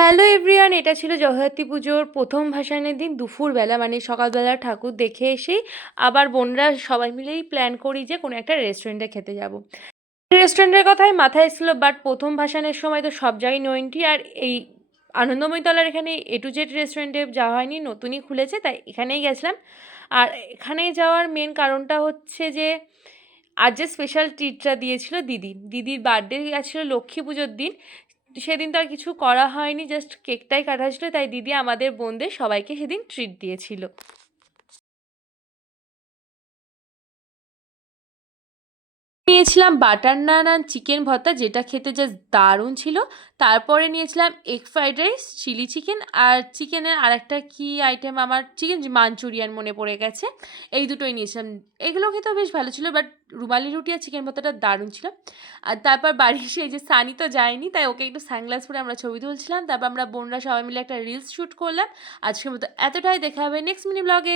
Hello everyone, এটা ছিল জগদ্ধাত্রী পুজোর প্রথম ভাসানের দিন দুপুরবেলা, মানে সকালবেলা ঠাকুর দেখে এসেই আবার বোনরা সবাই মিলেই প্ল্যান করি যে কোনো একটা রেস্টুরেন্টে খেতে যাব। রেস্টুরেন্টের কথাই মাথায় এসেছিলো, বাট প্রথম ভাসানের সময় তো সব জায়গায় নো এন্ট্রি, আর এই আনন্দময়ী তলার এখানে A to Z রেস্টুরেন্টে যাওয়া হয়নি, নতুনই খুলেছে তাই এখানেই গেছিলাম। আর এখানে যাওয়ার মেন কারণটা হচ্ছে যে আজ যে স্পেশাল ট্রিটটা দিয়েছিল দিদির বার্থডে ছিল লক্ষ্মী পুজোর দিন। সেদিন তো আর কিছু করা হয়নি, জাস্ট কেকটাই কাটা ছিল, তাই দিদি আমাদের বোনদের সবাইকে সেদিন ট্রিট দিয়েছিল। নিয়েছিলাম বাটার নান আর চিকেন ভর্তা, যেটা খেতে জাস্ট দারুণ ছিল। তারপরে নিয়েছিলাম egg fried rice, chilli chicken, আর চিকেনের আরেকটা কি আইটেম, আমার চিকেন মাঞ্চুরিয়ান মনে পড়ে গেছে। এই দুটোই নিয়েছিলাম। এগুলো খেতেও বেশ ভালো ছিল, বাট রুমালি রুটি আর চিকেন ভর্তাটা দারুণ ছিল। আর তারপর বাড়ি এসে এই যে সানি তো যায়নি, তাই ওকে একটু সানগ্লাস পরে আমরা ছবি তুলছিলাম। তারপর আমরা বোনরা সবাই মিলে একটা রিলস শ্যুট করলাম। আজকের মতো এতটাই, দেখা হবে নেক্সট মিনি ব্লগে।